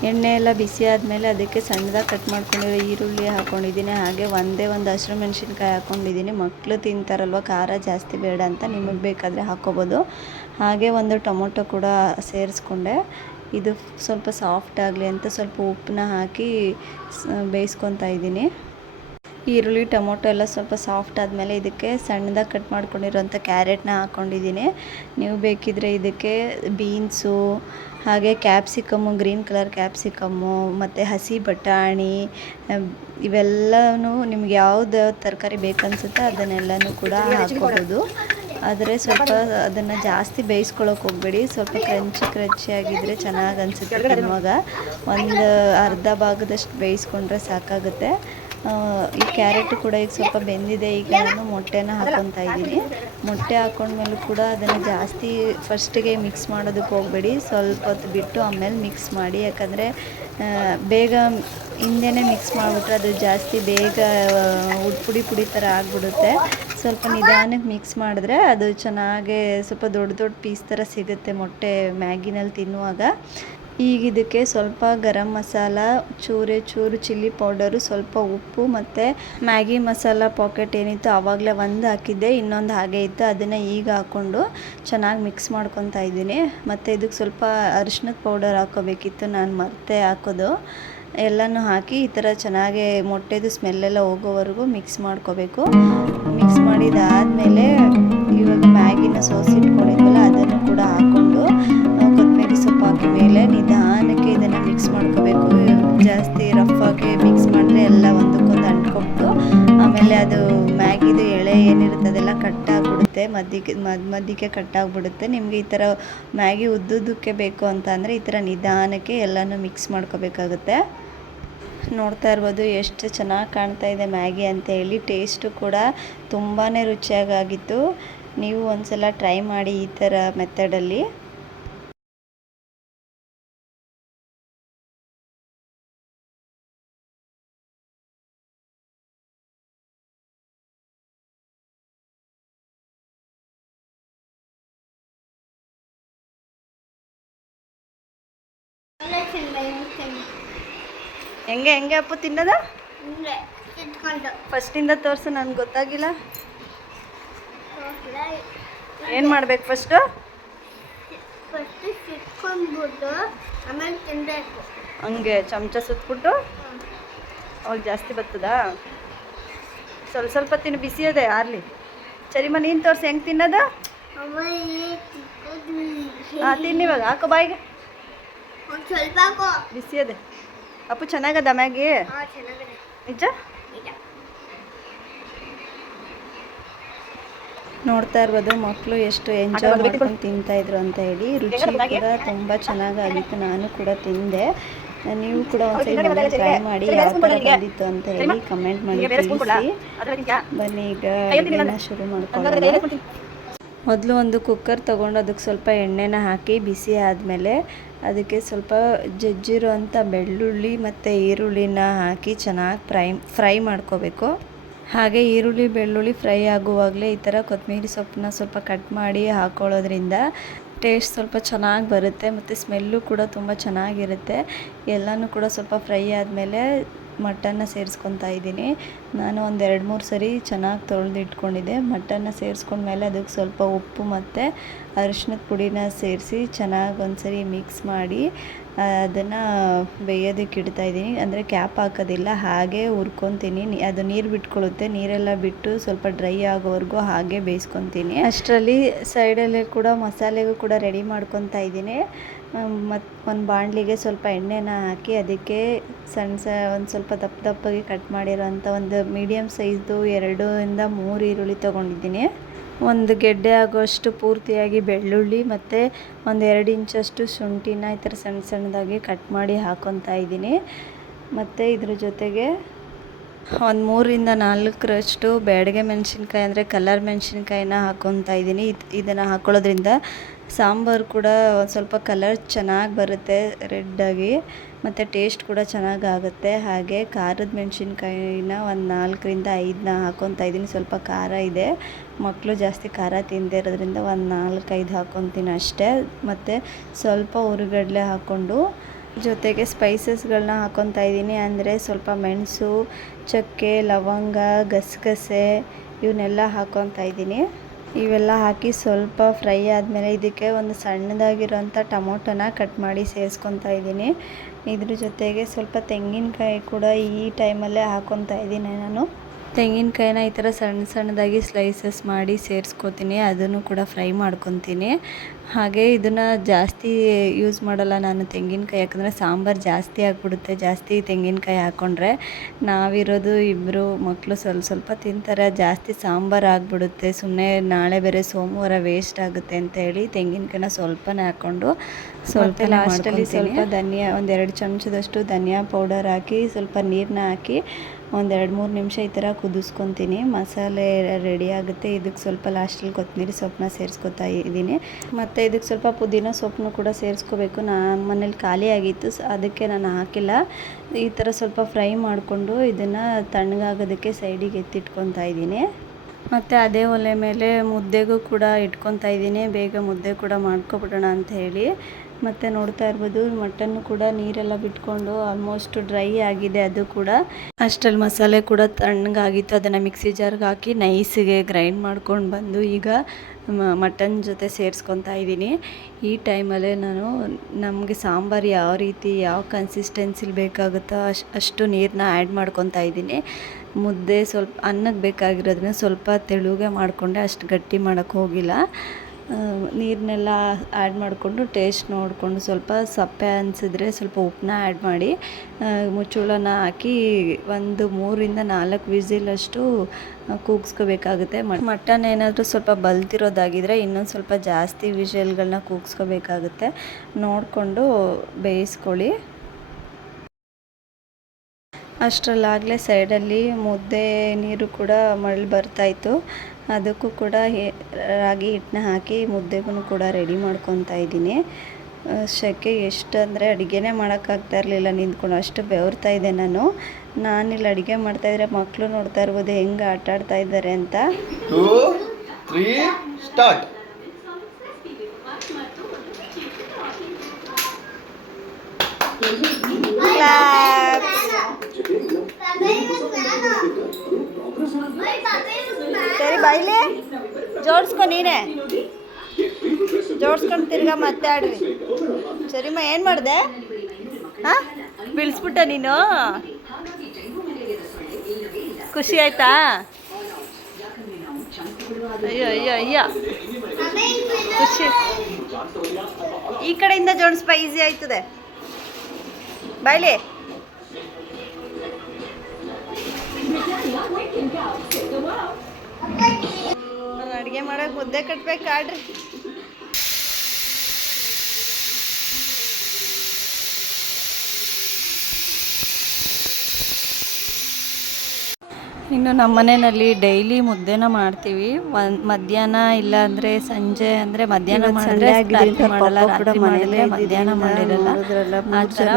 ಎಣ್ಣೆ ಎಲ್ಲ ಬಿಸಿ ಆದಮೇಲೆ ಅದಕ್ಕೆ ಸಣ್ಣದಾಗಿ ಕಟ್ ಮಾಡ್ಕೊಂಡಿರೋ ಈರುಳ್ಳಿ ಹಾಕ್ಕೊಂಡಿದ್ದೀನಿ ಹಾಗೆ ಒಂದೇ ಒಂದು ಹಸಿರು ಮೆಣಸಿನ್ಕಾಯಿ ಹಾಕ್ಕೊಂಡಿದ್ದೀನಿ ಮಕ್ಕಳು ತಿಂತಾರಲ್ವ, ಖಾರ ಜಾಸ್ತಿ ಬೇಡ ಅಂತ ನಿಮಗೆ ಬೇಕಾದರೆ ಹಾಕ್ಕೋಬೋದು ಹಾಗೆ ಒಂದು ಟೊಮೊಟೊ ಕೂಡ ಸೇರಿಸ್ಕೊಂಡೆ. ಇದು ಸ್ವಲ್ಪ ಸಾಫ್ಟ್ ಆಗಲಿ ಅಂತ ಸ್ವಲ್ಪ ಉಪ್ಪನ್ನ ಹಾಕಿ ಬೇಯಿಸ್ಕೊತಾ ಇದ್ದೀನಿ. ಈರುಳ್ಳಿ, ಟೊಮೊಟೊ ಎಲ್ಲ ಸ್ವಲ್ಪ ಸಾಫ್ಟ್ ಆದಮೇಲೆ ಇದಕ್ಕೆ ಸಣ್ಣದಾಗಿ ಕಟ್ ಮಾಡ್ಕೊಂಡಿರೋಂಥ ಕ್ಯಾರೆಟ್ನ ಹಾಕ್ಕೊಂಡಿದ್ದೀನಿ ನೀವು ಬೇಕಿದ್ರೆ ಇದಕ್ಕೆ ಬೀನ್ಸು, ಹಾಗೆ ಕ್ಯಾಪ್ಸಿಕಮ್ಮು, ಗ್ರೀನ್ ಕಲರ್ ಕ್ಯಾಪ್ಸಿಕಮ್ಮು, ಮತ್ತು ಹಸಿ ಬಟಾಣಿ ಇವೆಲ್ಲವೂ ನಿಮ್ಗೆ ಯಾವ್ದು ತರಕಾರಿ ಬೇಕನ್ಸುತ್ತೆ ಅದನ್ನೆಲ್ಲನೂ ಕೂಡ ಹಾಕ್ಕೋಬೋದು. ಆದರೆ ಸ್ವಲ್ಪ ಅದನ್ನು ಜಾಸ್ತಿ ಬೇಯಿಸ್ಕೊಳ್ಳೋಕೆ ಹೋಗಬೇಡಿ. ಸ್ವಲ್ಪ ಕ್ರಂಚಿ ಕ್ರಂಚಿ ಆಗಿದ್ದರೆ ಚೆನ್ನಾಗಿ ಅನಿಸುತ್ತೆ ತಿನ್ನುವಾಗ. ಒಂದು ಅರ್ಧ ಭಾಗದಷ್ಟು ಬೇಯಿಸ್ಕೊಂಡ್ರೆ ಸಾಕಾಗುತ್ತೆ. ಈ ಕ್ಯಾರೆಟ್ ಕೂಡ ಈಗ ಸ್ವಲ್ಪ ಬೆಂದಿದೆ. ಈಗ ನಾನು ಮೊಟ್ಟೆನ ಹಾಕೊತಾ ಇದ್ದೀನಿ. ಮೊಟ್ಟೆ ಹಾಕೊಂಡ್ಮೇಲೆ ಕೂಡ ಅದನ್ನು ಜಾಸ್ತಿ ಫಸ್ಟಿಗೆ ಮಿಕ್ಸ್ ಮಾಡೋದಕ್ಕೆ ಹೋಗಬೇಡಿ. ಸ್ವಲ್ಪ ಹೊತ್ತು ಬಿಟ್ಟು ಆಮೇಲೆ ಮಿಕ್ಸ್ ಮಾಡಿ. ಯಾಕಂದರೆ ಬೇಗ ಹಿಂದೆನೇ ಮಿಕ್ಸ್ ಮಾಡಿಬಿಟ್ರೆ ಅದು ಜಾಸ್ತಿ ಬೇಗ ಪುಡಿ ಪುಡಿ ಥರ ಆಗಿಬಿಡುತ್ತೆ. ಸ್ವಲ್ಪ ನಿಧಾನಕ್ಕೆ ಮಿಕ್ಸ್ ಮಾಡಿದ್ರೆ ಅದು ಚೆನ್ನಾಗಿ ಸ್ವಲ್ಪ ದೊಡ್ಡ ದೊಡ್ಡ ಪೀಸ್ ಥರ ಸಿಗುತ್ತೆ ಮೊಟ್ಟೆ ಮ್ಯಾಗಿನಲ್ಲಿ ತಿನ್ನುವಾಗ. ಈಗ ಇದಕ್ಕೆ ಸ್ವಲ್ಪ ಗರಂ ಮಸಾಲ, ಚೂರೆ ಚೂರು ಚಿಲ್ಲಿ ಪೌಡರು, ಸ್ವಲ್ಪ ಉಪ್ಪು ಮತ್ತು ಮ್ಯಾಗಿ ಮಸಾಲ ಪಾಕೆಟ್ ಏನಿತ್ತು ಆವಾಗಲೇ ಒಂದು ಹಾಕಿದ್ದೆ, ಇನ್ನೊಂದು ಹಾಗೆ ಇತ್ತು. ಅದನ್ನು ಈಗ ಹಾಕ್ಕೊಂಡು ಚೆನ್ನಾಗಿ ಮಿಕ್ಸ್ ಮಾಡ್ಕೊತಾ ಇದ್ದೀನಿ. ಮತ್ತು ಇದಕ್ಕೆ ಸ್ವಲ್ಪ ಅರಿಶಿನದ ಪೌಡರ್ ಹಾಕೋಬೇಕಿತ್ತು. ನಾನು ಮತ್ತೆ ಹಾಕೋದು. ಎಲ್ಲನೂ ಹಾಕಿ ಈ ಥರ ಚೆನ್ನಾಗಿ ಮೊಟ್ಟೆದು ಸ್ಮೆಲ್ಲೆಲ್ಲ ಹೋಗೋವರೆಗೂ ಮಿಕ್ಸ್ ಮಾಡ್ಕೋಬೇಕು. ಮಿಕ್ಸ್ ಮಾಡಿದಾದಮೇಲೆ ಇವಾಗ ಮ್ಯಾಗಿನ ಸೋಸಿಟ್ಕೊಂಡಿದ್ವಲ್ಲ ಅದನ್ನು ಕೂಡ ಹಾಕ್ಕೊಂಡು ಆಮೇಲೆ ಅದು ಮ್ಯಾಗಿದು ಎಳೆ ಏನಿರುತ್ತೆ ಅದೆಲ್ಲ ಕಟ್ ಆಗಿಬಿಡುತ್ತೆ ಆಗುತ್ತೆ ಮಧ್ಯಕ್ಕೆ ಮಧ್ಯ ಮಧ್ಯಕ್ಕೆ ಕಟ್ಟಾಗ್ಬಿಡುತ್ತೆ. ನಿಮಗೆ ಈ ಥರ ಮ್ಯಾಗಿ ಉದ್ದುದ್ದಕ್ಕೆ ಬೇಕು ಅಂತ ಅಂದರೆ ಈ ಥರ ನಿಧಾನಕ್ಕೆ ಎಲ್ಲನೂ ಮಿಕ್ಸ್ ಮಾಡ್ಕೋಬೇಕಾಗುತ್ತೆ. ನೋಡ್ತಾ ಇರ್ಬೋದು ಎಷ್ಟು ಚೆನ್ನಾಗಿ ಕಾಣ್ತಾ ಇದೆ ಮ್ಯಾಗಿ ಅಂತ ಹೇಳಿ. ಟೇಸ್ಟು ಕೂಡ ತುಂಬಾ ರುಚಿಯಾಗಿತ್ತು ನೀವು ಒಂದ್ಸಲ ಟ್ರೈ ಮಾಡಿ ಈ ಥರ ಮೆಥಡಲ್ಲಿ ಹೆಂಗೆ ಹೆಂಗೆ ಅಪ್ಪು ತಿನ್ನೋದ? ಇಟ್ಕೊಂಡು ಫಸ್ಟಿಂದ ತೋರಿಸು ನನಗೆ ಗೊತ್ತಾಗಿಲ್ಲ. ಏನು ಮಾಡ್ಬೇಕು ಫಸ್ಟು? ಫಸ್ಟ್ ಆಮೇಲೆ ಹಂಗೆ ಚಮಚ ಸುತ್ಬಿಟ್ಟು? ಅವಾಗ ಜಾಸ್ತಿ ಬರ್ತದಾ? ಸ್ವಲ್ಪ ಸ್ವಲ್ಪ ತಿನ್ನು ಬಿಸಿ ಅದೇ ಆರ್ಲಿ. ಸರಿಮ್ಮ ನೀನು ತೋರಿಸಿ ಹೆಂಗೆ ತಿನ್ನೋದು? ಹಾಂ ತಿನ್ನಿವಾಗ ಹಾಕೋ ಬಾಯಿಗೆ. ಸ್ವಲ್ಪ ಬಿಸಿ ಅದೇ ಅಪ್ಪು ಚೆನ್ನಾಗದ ಮ್ಯಾಗಿ? ನಿಜ? ನೋಡ್ತಾ ಇರ್ಬೋದು ಮಕ್ಕಳು ಎಷ್ಟು ಎಂಜಾಯ್ ಮಾಡ್ಕೊಂಡು ತಿಂತಾ ಇದ್ರು ಅಂತ ಹೇಳಿ. ರುಚಿ ಕೂಡ ತುಂಬ ಚೆನ್ನಾಗಾಗಿತ್ತು ನಾನು ಕೂಡ ತಿಂದೆ. ನೀವು ಕೂಡ ಒಂದ್ಸರಿ ಟ್ರೈ ಮಾಡಿ ಯಾವ ಥರ ಬಂದಿತ್ತು ಅಂತ ಹೇಳಿ ಕಮೆಂಟ್ ಮಾಡಿ ತಿಳಿಸಿ. ಬನ್ನಿ ಈಗ ಶುರು ಮಾಡ್ಕೊಳ್ಳೋಣ. ಮೊದಲು ಒಂದು ಕುಕ್ಕರ್ ತೊಗೊಂಡು ಅದಕ್ಕೆ ಸ್ವಲ್ಪ ಎಣ್ಣೆನ ಹಾಕಿ ಬಿಸಿ ಆದಮೇಲೆ ಅದಕ್ಕೆ ಸ್ವಲ್ಪ ಜಜ್ಜಿರೋ ಅಂಥ ಬೆಳ್ಳುಳ್ಳಿ ಮತ್ತು ಈರುಳ್ಳಿನ ಹಾಕಿ ಚೆನ್ನಾಗಿ ಫ್ರೈ ಫ್ರೈ ಮಾಡ್ಕೋಬೇಕು. ಹಾಗೆ ಈರುಳ್ಳಿ, ಬೆಳ್ಳುಳ್ಳಿ ಫ್ರೈ ಆಗುವಾಗಲೇ ಈ ಥರ ಕೊತ್ತಂಬರಿ ಸೊಪ್ಪನ್ನ ಸ್ವಲ್ಪ ಕಟ್ ಮಾಡಿ ಹಾಕ್ಕೊಳ್ಳೋದ್ರಿಂದ ಟೇಸ್ಟ್ ಸ್ವಲ್ಪ ಚೆನ್ನಾಗಿ ಬರುತ್ತೆ ಮತ್ತು ಸ್ಮೆಲ್ಲು ಕೂಡ ತುಂಬ ಚೆನ್ನಾಗಿರುತ್ತೆ. ಎಲ್ಲನೂ ಕೂಡ ಸ್ವಲ್ಪ ಫ್ರೈ ಆದಮೇಲೆ ಮಟನ್ನ ಸೇರಿಸ್ಕೊತಾ ಇದ್ದೀನಿ. ನಾನು ಒಂದು ಎರಡು ಮೂರು ಸರಿ ಚೆನ್ನಾಗಿ ತೊಳೆದು ಇಟ್ಕೊಂಡಿದ್ದೆ ಮಟನ್ನ ಸೇರಿಸ್ಕೊಂಡ್ಮೇಲೆ ಅದಕ್ಕೆ ಸ್ವಲ್ಪ ಉಪ್ಪು ಮತ್ತು ಅರಿಶಿನದ ಪುಡಿನ ಸೇರಿಸಿ ಚೆನ್ನಾಗಿ ಒಂದ್ಸರಿ ಮಿಕ್ಸ್ ಮಾಡಿ ಅದನ್ನು ಬೇಯೋದಕ್ಕೆ ಇಡ್ತಾ ಇದ್ದೀನಿ. ಅಂದರೆ ಕ್ಯಾಪ್ ಹಾಕೋದಿಲ್ಲ, ಹಾಗೆ ಹುರ್ಕೊತೀನಿ. ಅದು ನೀರು ಬಿಟ್ಕೊಳ್ಳುತ್ತೆ ನೀರೆಲ್ಲ ಬಿಟ್ಟು ಸ್ವಲ್ಪ ಡ್ರೈ ಆಗೋವರೆಗೂ ಹಾಗೆ ಬೇಯಿಸ್ಕೊತೀನಿ. ಅಷ್ಟರಲ್ಲಿ ಸೈಡಲ್ಲೇ ಕೂಡ ಮಸಾಲೆಗೂ ಕೂಡ ರೆಡಿ ಮಾಡ್ಕೊತಾ ಇದ್ದೀನಿ. ಮತ್ತು ಒಂದು ಬಾಣಲಿಗೆ ಸ್ವಲ್ಪ ಎಣ್ಣೆನ ಹಾಕಿ ಅದಕ್ಕೆ ಸಣ್ಣ ಸ, ಒಂದು ಸ್ವಲ್ಪ ದಪ್ಪ ದಪ್ಪಗೆ ಕಟ್ ಮಾಡಿರೋಂಥ ಒಂದು ಮೀಡಿಯಮ್ ಸೈಜ್ದು ಎರಡರಿಂದ ಮೂರು ಈರುಳ್ಳಿ ತೊಗೊಂಡಿದ್ದೀನಿ. ಒಂದು ಗೆಡ್ಡೆ ಆಗೋಷ್ಟು ಪೂರ್ತಿಯಾಗಿ ಬೆಳ್ಳುಳ್ಳಿ ಮತ್ತು ಒಂದು ಎರಡು ಇಂಚಷ್ಟು ಶುಂಠಿನ ಈ ಥರ ಸಣ್ಣ ಸಣ್ಣದಾಗಿ ಕಟ್ ಮಾಡಿ ಹಾಕೊತಾ ಇದ್ದೀನಿ. ಮತ್ತು ಇದ್ರ ಜೊತೆಗೆ ಒಂದು ಮೂರಿಂದ ನಾಲ್ಕರಷ್ಟು ಬ್ಯಾಡಗೆ ಮೆಣಸಿನ್ಕಾಯಿ ಅಂದರೆ ಕಲರ್ ಮೆಣಸಿನ್ಕಾಯಿನ ಹಾಕ್ಕೊತಾ ಇದ್ದೀನಿ. ಇದು, ಇದನ್ನು ಹಾಕ್ಕೊಳ್ಳೋದ್ರಿಂದ ಸಾಂಬಾರು ಕೂಡ ಒಂದು ಸ್ವಲ್ಪ ಕಲರ್ ಚೆನ್ನಾಗಿ ಬರುತ್ತೆ ರೆಡ್ಡಾಗಿ ಮತ್ತು ಟೇಸ್ಟ್ ಕೂಡ ಚೆನ್ನಾಗಾಗುತ್ತೆ ಹಾಗೆ ಖಾರದ ಮೆಣಸಿನ್ಕಾಯಿನ ಒಂದು ನಾಲ್ಕರಿಂದ ಐದನ್ನ ಹಾಕ್ಕೊತಾ ಇದ್ದೀನಿ. ಸ್ವಲ್ಪ ಖಾರ ಇದೆ. ಮಕ್ಕಳು ಜಾಸ್ತಿ ಖಾರ ತಿಂದೇ ಇರೋದ್ರಿಂದ ಒಂದು ನಾಲ್ಕೈದು ಹಾಕ್ಕೊತೀನಿ ಅಷ್ಟೇ. ಮತ್ತು ಸ್ವಲ್ಪ ಹುರಿಗಡಲೆ ಹಾಕ್ಕೊಂಡು ಜೊತೆಗೆ ಸ್ಪೈಸಸ್ಗಳನ್ನ ಹಾಕ್ಕೊತಾ ಇದ್ದೀನಿ. ಅಂದರೆ ಸ್ವಲ್ಪ ಮೆಣಸು, ಚಕ್ಕೆ, ಲವಂಗ, ಗಸಗಸೆ ಇವನ್ನೆಲ್ಲ ಹಾಕ್ಕೊತಾ ಇದ್ದೀನಿ. ಇವೆಲ್ಲ ಹಾಕಿ ಸ್ವಲ್ಪ ಫ್ರೈ ಆದಮೇಲೆ ಇದಕ್ಕೆ ಒಂದು ಸಣ್ಣದಾಗಿರೋಂಥ ಟೊಮೊಟೊನ ಕಟ್ ಮಾಡಿ ಸೇರಿಸ್ಕೊತಾ ಇದ್ದೀನಿ. ಇದ್ರ ಜೊತೆಗೆ ಸ್ವಲ್ಪ ತೆಂಗಿನಕಾಯಿ ಕೂಡ ಈ ಟೈಮಲ್ಲೇ ಹಾಕೊತಾ ಇದ್ದೀನಿ ನಾನು. ತೆಂಗಿನಕಾಯಿನ ಈ ಥರ ಸಣ್ಣ ಸಣ್ಣದಾಗಿ ಸ್ಲೈಸಸ್ ಮಾಡಿ ಸೇರಿಸ್ಕೋತೀನಿ ಅದನ್ನು ಕೂಡ ಫ್ರೈ ಮಾಡ್ಕೊತೀನಿ. ಹಾಗೆ ಇದನ್ನು ಜಾಸ್ತಿ ಯೂಸ್ ಮಾಡಲ್ಲ ನಾನು ತೆಂಗಿನಕಾಯಿ ಯಾಕಂದರೆ ಸಾಂಬಾರು ಜಾಸ್ತಿ ಆಗಿಬಿಡುತ್ತೆ. ಜಾಸ್ತಿ ತೆಂಗಿನಕಾಯಿ ಹಾಕ್ಕೊಂಡ್ರೆ ನಾವಿರೋದು ಇಬ್ಬರು ಮಕ್ಕಳು ಸ್ವಲ್ಪ ಸ್ವಲ್ಪ ತಿಂತಾರೆ. ಜಾಸ್ತಿ ಸಾಂಬಾರು ಆಗಿಬಿಡುತ್ತೆ. ಸುಮ್ಮನೆ ನಾಳೆ ಬೇರೆ ಸೋಮವಾರ ವೇಸ್ಟ್ ಆಗುತ್ತೆ ಅಂತ ಹೇಳಿ ತೆಂಗಿನಕಾಯಿನ ಸ್ವಲ್ಪನೇ ಹಾಕ್ಕೊಂಡು ಸ್ವಲ್ಪ ಲಾಸ್ಟಲ್ಲಿ ಸ್ವಲ್ಪ ಧನಿಯಾ ಒಂದೆರಡು ಚಮಚದಷ್ಟು ಧನಿಯಾ ಪೌಡರ್ ಹಾಕಿ ಸ್ವಲ್ಪ ನೀರನ್ನ ಹಾಕಿ ಒಂದು ಎರಡು ಮೂರು ನಿಮಿಷ ಈ ಥರ ಕುದಿಸ್ಕೊತೀನಿ. ಮಸಾಲೆ ರೆಡಿ ಆಗುತ್ತೆ. ಇದಕ್ಕೆ ಸ್ವಲ್ಪ ಲಾಸ್ಟಲ್ಲಿ ಕೊತ್ತಂಬರಿ ಸೊಪ್ಪನ್ನ ಸೇರಿಸ್ಕೊತಾ ಇದ್ದೀನಿ ಮತ್ತು ಇದಕ್ಕೆ ಸ್ವಲ್ಪ ಪುದೀನ ಸೊಪ್ಪನ್ನು ಕೂಡ ಸೇರಿಸ್ಕೋಬೇಕು. ನಾನು ಮನೇಲಿ ಖಾಲಿ ಆಗಿತ್ತು ಅದಕ್ಕೆ ನಾನು ಹಾಕಿಲ್ಲ. ಈ ಥರ ಸ್ವಲ್ಪ ಫ್ರೈ ಮಾಡಿಕೊಂಡು ಇದನ್ನು ತಣ್ಣಗಾಗೋದಕ್ಕೆ ಸೈಡಿಗೆ ಎತ್ತಿಟ್ಕೊತಾ ಇದ್ದೀನಿ ಮತ್ತು ಅದೇ ಒಲೆ ಮೇಲೆ ಮುದ್ದೆಗೂ ಕೂಡ ಇಟ್ಕೊತಾ ಇದ್ದೀನಿ ಬೇಗ ಮುದ್ದೆ ಕೂಡ ಮಾಡ್ಕೊಬಿಡೋಣ ಅಂತ ಹೇಳಿ. ಮತ್ತು ನೋಡ್ತಾ ಇರ್ಬೋದು ಮಟನ್ ಕೂಡ ನೀರೆಲ್ಲ ಬಿಟ್ಕೊಂಡು ಆಲ್ಮೋಸ್ಟ್ ಡ್ರೈ ಆಗಿದೆ ಅದು ಕೂಡ. ಅಷ್ಟರಲ್ಲಿ ಮಸಾಲೆ ಕೂಡ ತಣ್ಣಗಾಗಿತ್ತು, ಅದನ್ನು ಮಿಕ್ಸಿ ಜಾರ್ಗೆ ಹಾಕಿ ನೈಸಿಗೆ ಗ್ರೈಂಡ್ ಮಾಡ್ಕೊಂಡು ಬಂದು ಈಗ ಮಟನ್ ಜೊತೆ ಸೇರಿಸ್ಕೊತಾ ಇದ್ದೀನಿ. ಈ ಟೈಮಲ್ಲೇ ನಾನು ನಮಗೆ ಸಾಂಬಾರು ಯಾವ ರೀತಿ, ಯಾವ ಕನ್ಸಿಸ್ಟೆನ್ಸಿಲಿ ಬೇಕಾಗುತ್ತೋ ಅಷ್ಟು ಅಷ್ಟು ನೀರನ್ನ ಆ್ಯಡ್ ಮಾಡ್ಕೊತಾ ಇದ್ದೀನಿ. ಮುದ್ದೆ ಸ್ವಲ್ಪ, ಅನ್ನಕ್ಕೆ ಬೇಕಾಗಿರೋದನ್ನ ಸ್ವಲ್ಪ ತೆಳುಗೆ ಮಾಡಿಕೊಂಡೆ, ಅಷ್ಟು ಗಟ್ಟಿ ಮಾಡೋಕ್ಕೆ ಹೋಗಿಲ್ಲ. ನೀರನ್ನೆಲ್ಲ ಆ್ಯಡ್ ಮಾಡಿಕೊಂಡು ಟೇಸ್ಟ್ ನೋಡಿಕೊಂಡು ಸ್ವಲ್ಪ ಸಪ್ಪೆ ಅನಿಸಿದ್ರೆ ಸ್ವಲ್ಪ ಉಪ್ಪನ್ನ ಆ್ಯಡ್ ಮಾಡಿ ಮುಚ್ಚುಳನ ಹಾಕಿ ಒಂದು ಮೂರಿಂದ ನಾಲ್ಕು ವಿಸಿಲಷ್ಟು ಕೂಗಿಸ್ಕೋಬೇಕಾಗುತ್ತೆ. ಮಟನ್ ಏನಾದರೂ ಸ್ವಲ್ಪ ಬಲ್ತಿರೋದಾಗಿದ್ದರೆ ಇನ್ನೊಂದು ಸ್ವಲ್ಪ ಜಾಸ್ತಿ ವಿಷಲ್ಗಳನ್ನ ಕೂಗಿಸ್ಕೋಬೇಕಾಗುತ್ತೆ. ನೋಡಿಕೊಂಡು ಬೇಯಿಸ್ಕೊಳ್ಳಿ. ಅಷ್ಟರಲ್ಲಾಗಲೇ ಸೈಡಲ್ಲಿ ಮುದ್ದೆ ನೀರು ಕೂಡ ಮರಳು ಬರ್ತಾಯಿತ್ತು. ಅದಕ್ಕೂ ಕೂಡ ರಾಗಿ ಹಿಟ್ಟನ್ನ ಹಾಕಿ ಮುದ್ದೆಗೂ ಕೂಡ ರೆಡಿ ಮಾಡ್ಕೊತಾ ಇದ್ದೀನಿ. ಸೆಕೆ ಎಷ್ಟು ಅಂದರೆ ಅಡುಗೆನೇ ಮಾಡೋಕ್ಕಾಗ್ತಾ ಇರಲಿಲ್ಲ, ನಿಂತ್ಕೊಂಡು ಅಷ್ಟು ಬೆವರ್ತಾ ಇದ್ದೆ ನಾನು. ನಾನಿಲ್ಲಿ ಅಡುಗೆ ಮಾಡ್ತಾಯಿದ್ರೆ ಮಕ್ಕಳು ನೋಡ್ತಾ ಇರ್ಬೋದು, ಹೆಂಗೆ ಆಟ ಆಡ್ತಾ ಇದ್ದಾರೆ ಅಂತ. ಸ್ಟಾರ್ಟ್ ಸರಿ, ಬಾಯ್ಲಿ. ಜೋಡಿಸ್ಕೊ ನೀನೇ. ಜೋಡಿಸ್ಕೊಂಡು ತಿರ್ಗಾ ಮತ್ತೆ ಆಡ್ರಿ. ಸರಿಮ್ಮ, ಏನು ಮಾಡಿದೆ? ಹಾಂ? ಬಿಳಿಸ್ಬಿಟ್ಟ ನೀನು? ಖುಷಿ ಆಯ್ತಾ? ಅಯ್ಯೋ ಅಯ್ಯೋ ಅಯ್ಯೋ. ಖುಷಿ. ಈ ಕಡೆಯಿಂದ ಜೋಡಿಸ್ಬಾ ಈಸಿ ಆಯ್ತದೆ. ಬಾಯ್ಲಿ. ನಾನು ಅಡುಗೆ ಮಾಡೋಕೆ ಮುದ್ದೆ ಕಟ್ಬೇಕಾಡ್ರಿ ಇನ್ನು ನಮ್ಮ ಮನೆಯಲ್ಲಿ ಡೈಲಿ ಮುದ್ದೆನ ಮಾಡ್ತೀವಿ. ಒಂದು ಮಧ್ಯಾಹ್ನ ಇಲ್ಲ ಅಂದ್ರೆ ಸಂಜೆ ಅಂದರೆ ಮಧ್ಯಾಹ್ನ ಮಾಡಿದ್ರೆ ರಾತ್ರಿ ಮಾಡಲ್ಲ. ರಾತ್ರಿ ಮಾಡಿದ್ರೆ ಮಧ್ಯಾಹ್ನ ಮಾಡಿರಲ್ಲ. ಆ ಥರ